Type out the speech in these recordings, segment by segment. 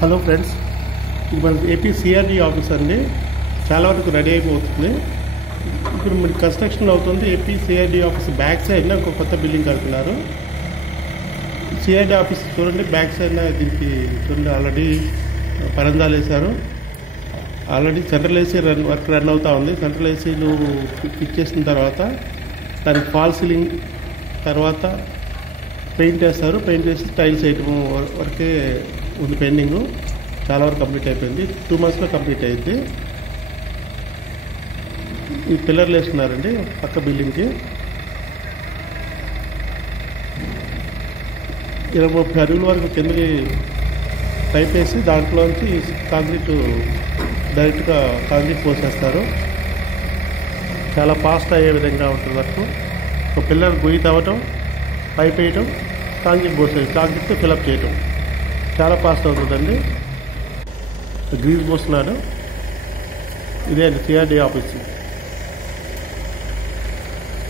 Hello friends, ఇది మన AP CRD office అండి. చాలా వరకు రెడీ అయిపోతుంది. ఇప్పుడు మన కన్స్ట్రక్షన్ అవుతుంది. ఏపీ సిఆర్డీ ఆఫీస్ బ్యాక్ సైడ్న ఒక కొత్త బిల్డింగ్ కడుతున్నారు. సిఆర్డీ ఆఫీస్ చూడండి, బ్యాక్ సైడ్న దీనికి చూడండి ఆల్రెడీ పరందాలు వేశారు. Already central AC work run అవుతూ ఉంది. సెంట్రల్ ఏసీలు ఫిట్ చేసిన తర్వాత దానికి ఫాల్ సీలింగ్ తర్వాత పెయింట్ వేస్తారు. పెయింట్ వేసి టైల్స్ వేయటం వరకే ఉంది పెండింగ్. చాలా వరకు కంప్లీట్ అయిపోయింది. 2 monthsలో కంప్లీట్ అయింది. ఈ పిల్లర్లు వేస్తున్నారండి పక్క బిల్డింగ్కి. 20-30 అడుగుల వరకు కిందకి పైప్ వేసి దాంట్లోంచి కాంక్రీట్ డైరెక్ట్గా కాంక్రీట్ పోసేస్తారు. చాలా ఫాస్ట్ అయ్యే విధంగా ఉంటుంది వర్క్. ఒక పిల్లర్ గొయ్యి తవ్వటం, పైప్ వేయటం, కాంక్రీట్ పోసేది, కాంక్రీట్తో ఫిలప్ చేయటం చాలా ఫాస్ట్ అవుతుందండి. గ్రీజ్ పోస్తున్నాడు. ఇదే అండి సిఆర్డీ ఆఫీస్.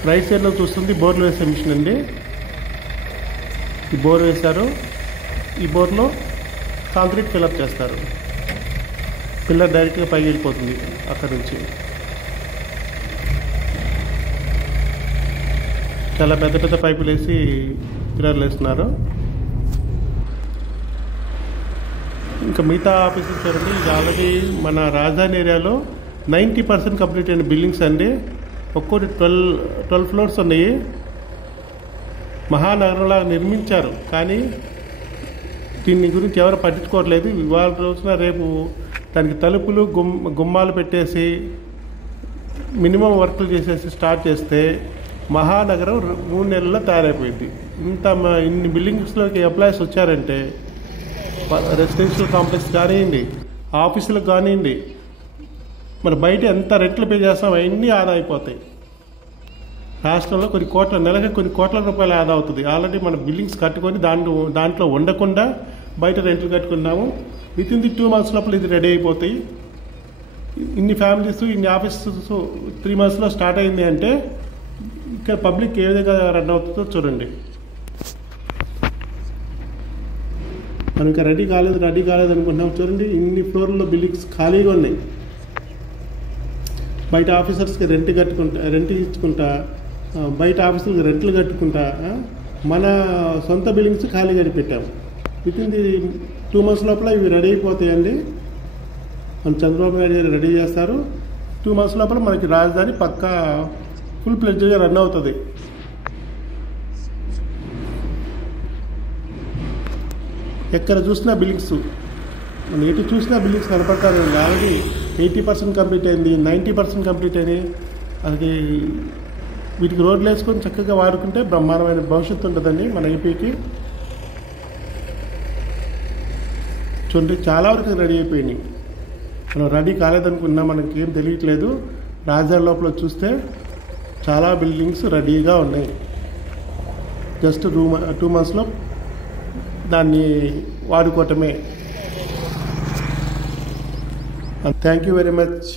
రైట్ సైడ్లో చూస్తుంది బోర్లు వేసే మిషన్ అండి. ఈ బోర్ వేశారు. ఈ బోర్లో కాంక్రీట్ ఫిలప్ చేస్తారు. పిల్లర్ డైరెక్ట్గా పైకి వెళ్ళిపోతుంది అక్కడి నుంచి. చాలా పెద్ద పెద్ద పైపులు వేసి పిల్లర్లు వేస్తున్నారు. ఇంకా మిగతా ఆఫీసులు చూడండి. ఇది ఆల్రెడీ మన రాజధాని ఏరియాలో 90% కంప్లీట్ అయిన బిల్డింగ్స్ అండి. ఒక్కోటి 12 floors ఉన్నాయి. మహానగరంలాగా నిర్మించారు, కానీ దీని గురించి ఎవరు పట్టించుకోవట్లేదు. ఇవాళ రోజున రేపు దానికి తలుపులు గుమ్మాలు పెట్టేసి మినిమం వర్క్లు చేసేసి స్టార్ట్ చేస్తే మహానగరం 3 నెలల్లో తయారైపోయింది. ఇన్ని బిల్డింగ్స్లోకి ఎంప్లాయీస్ వచ్చారంటే రెసిడెన్షియల్ కాంప్లెక్స్ కానివ్వండి, ఆఫీసులకు కానివ్వండి, మరి బయట ఎంత రెంట్లు పే చేస్తాం అవన్నీ ఆదా అయిపోతాయి. రాష్ట్రంలో నెలకి కొన్ని కోట్ల రూపాయలు ఆదా అవుతుంది. ఆల్రెడీ మన బిల్డింగ్స్ కట్టుకొని దాంట్లో ఉండకుండా బయట రెంట్లు కట్టుకున్నాము. వితిన్ ది 2 months లోపల ఇది రెడీ అయిపోతాయి. ఇన్ని ఫ్యామిలీస్, ఇన్ని ఆఫీసెస్ 3 monthsలో స్టార్ట్ అయింది అంటే ఇక్కడ పబ్లిక్ ఏ విధంగా రన్ అవుతుందో చూడండి. మనం ఇంకా రెడీ కాలేదు అనుకుంటున్నాం. చూడండి, ఇన్ని ఫ్లోర్లో బిల్డింగ్స్ ఖాళీగా ఉన్నాయి. బయట ఆఫీసర్స్కి రెంట్ ఇచ్చుకుంటా, బయట ఆఫీసర్కి రెంట్లు కట్టుకుంటా మన సొంత బిల్డింగ్స్ ఖాళీగా పెట్టాము. వితిన్ ది 2 months లోపల ఇవి రెడీ అయిపోతాయండి. మన చంద్రబాబు నాయుడు గారు రెడీ చేస్తారు. 2 months లోపల మనకి రాజధాని పక్కా ఫుల్ ప్లెడ్జ్గా రన్ అవుతుంది. ఎక్కడ చూసినా బిల్డింగ్స్, మనం ఎటు చూసినా బిల్డింగ్స్ కనపడతారు. ఆల్రెడీ 80% కంప్లీట్ అయింది, 90% కంప్లీట్ అయినాయి. అది వీటికి రోడ్లు వేసుకొని చక్కగా వాడుకుంటే బ్రహ్మాండమైన భవిష్యత్తు ఉంటుందండి మన ఏపీకి. చూడండి, చాలా వరకు రెడీ అయిపోయినాయి. మనం రెడీ కాలేదనుకున్నా మనకి ఏం తెలియట్లేదు. రాజధాని లోపల చూస్తే చాలా బిల్డింగ్స్ రెడీగా ఉన్నాయి. జస్ట్ 2 monthsలో దాన్ని వాడుకోవటమే. Thank you very much.